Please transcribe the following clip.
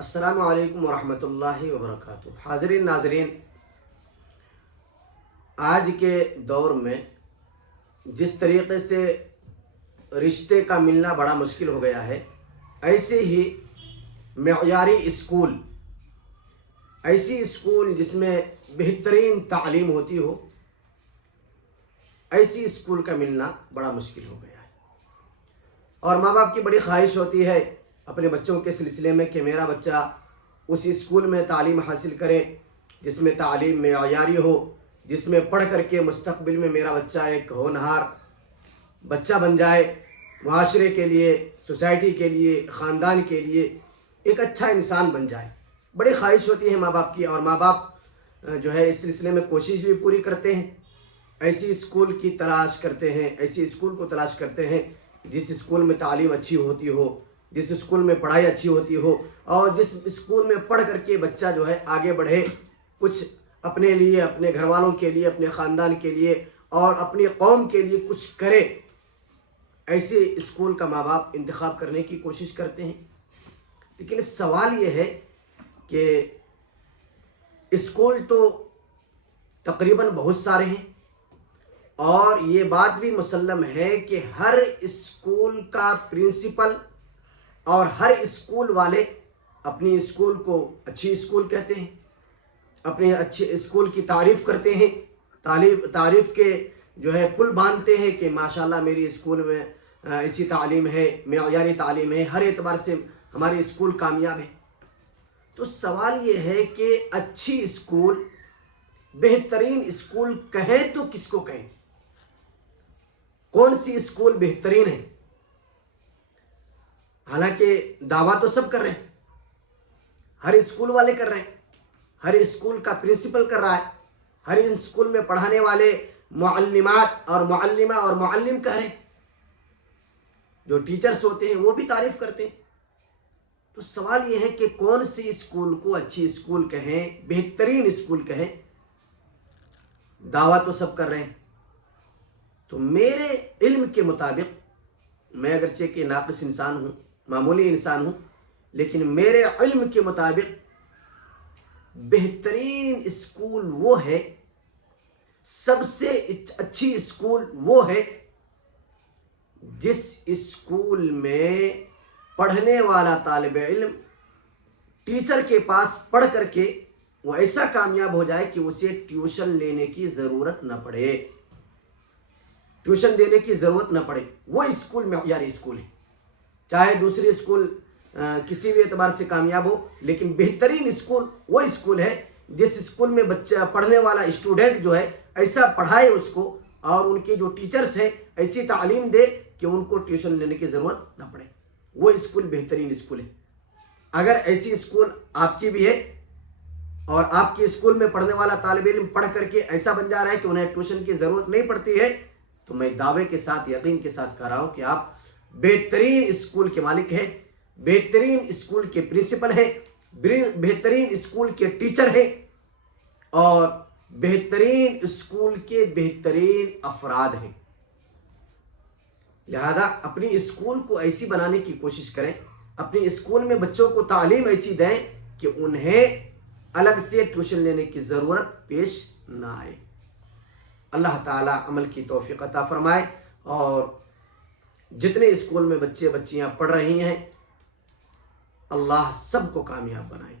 السلام علیکم ورحمۃ اللہ وبرکاتہ۔ حاضرین ناظرین، آج کے دور میں جس طریقے سے رشتے کا ملنا بڑا مشکل ہو گیا ہے، ایسے ہی معیاری ایسی اسکول جس میں بہترین تعلیم ہوتی ہو، ایسی اسکول کا ملنا بڑا مشکل ہو گیا ہے۔ اور ماں باپ کی بڑی خواہش ہوتی ہے اپنے بچوں کے سلسلے میں کہ میرا بچہ اس اسکول میں تعلیم حاصل کرے جس میں تعلیم معیاری ہو، جس میں پڑھ کر کے مستقبل میں میرا بچہ ایک ہونہار بچہ بن جائے، معاشرے کے لیے، سوسائٹی کے لیے، خاندان کے لیے ایک اچھا انسان بن جائے۔ بڑی خواہش ہوتی ہے ماں باپ کی، اور ماں باپ جو ہے اس سلسلے میں کوشش بھی پوری کرتے ہیں، ایسی اسکول کی تلاش کرتے ہیں، ایسی اسکول کو تلاش کرتے ہیں جس اسکول میں تعلیم اچھی ہوتی ہو، جس اسکول میں پڑھائی اچھی ہوتی ہو، اور جس اسکول میں پڑھ کر کے بچہ جو ہے آگے بڑھے، کچھ اپنے لیے، اپنے گھر والوں کے لیے، اپنے خاندان کے لیے اور اپنی قوم کے لیے کچھ کرے۔ ایسے اسکول کا ماں باپ انتخاب کرنے کی کوشش کرتے ہیں۔ لیکن سوال یہ ہے کہ اسکول تو تقریباً بہت سارے ہیں، اور یہ بات بھی مسلم ہے کہ ہر اسکول کا پرنسپل اور ہر اسکول والے اپنی اسکول کو اچھی اسکول کہتے ہیں، اپنے اچھے اسکول کی تعریف کرتے ہیں، تعریف کے جو ہے پل باندھتے ہیں کہ ماشاءاللہ میری اسکول میں ایسی تعلیم ہے، معیاری تعلیم ہے، ہر اعتبار سے ہماری اسکول کامیاب ہے۔ تو سوال یہ ہے کہ اچھی اسکول، بہترین اسکول کہیں تو کس کو کہیں؟ کون سی اسکول بہترین ہے؟ حالانکہ دعویٰ تو سب کر رہے ہیں، ہر اسکول والے کر رہے ہیں، ہر اسکول کا پرنسپل کر رہا ہے، ہر اسکول میں پڑھانے والے معلمات اور معلمہ اور معلم کہہ رہے ہیں، جو ٹیچرز ہوتے ہیں وہ بھی تعریف کرتے ہیں۔ تو سوال یہ ہے کہ کون سی اسکول کو اچھی اسکول کہیں، بہترین اسکول کہیں؟ دعویٰ تو سب کر رہے ہیں۔ تو میرے علم کے مطابق، میں اگرچہ کہ ناقص انسان ہوں، معمولی انسان ہوں، لیکن میرے علم کے مطابق بہترین اسکول وہ ہے، سب سے اچھی اسکول وہ ہے جس اسکول میں پڑھنے والا طالب علم ٹیچر کے پاس پڑھ کر کے وہ ایسا کامیاب ہو جائے کہ اسے ٹیوشن لینے کی ضرورت نہ پڑے، ٹیوشن دینے کی ضرورت نہ پڑے۔ وہ اسکول معیاری اسکول ہے، چاہے دوسری اسکول کسی بھی اعتبار سے کامیاب ہو، لیکن بہترین اسکول وہ اسکول ہے جس اسکول میں بچہ پڑھنے والا اسٹوڈنٹ جو ہے ایسا پڑھائے اس کو، اور ان کے جو ٹیچرز ہیں ایسی تعلیم دے کہ ان کو ٹیوشن لینے کی ضرورت نہ پڑے۔ وہ اسکول بہترین اسکول ہے۔ اگر ایسی اسکول آپ کی بھی ہے اور آپ کی اسکول میں پڑھنے والا طالب علم پڑھ کر کے ایسا بن جا رہا ہے کہ انہیں ٹیوشن کی ضرورت نہیں پڑتی ہے، تو میں دعوے کے ساتھ، یقین کے ساتھ کہہ رہا ہوں کہ آپ بہترین اسکول کے مالک ہیں، بہترین اسکول کے پرنسپل ہیں، بہترین اسکول کے ٹیچر ہیں، اور بہترین اسکول کے بہترین افراد ہیں۔ لہذا اپنی اسکول کو ایسی بنانے کی کوشش کریں، اپنی اسکول میں بچوں کو تعلیم ایسی دیں کہ انہیں الگ سے ٹیوشن لینے کی ضرورت پیش نہ آئے۔ اللہ تعالیٰ عمل کی توفیق عطا فرمائے، اور جتنے اسکول میں بچے بچیاں پڑھ رہی ہیں، اللہ سب کو کامیاب بنائے۔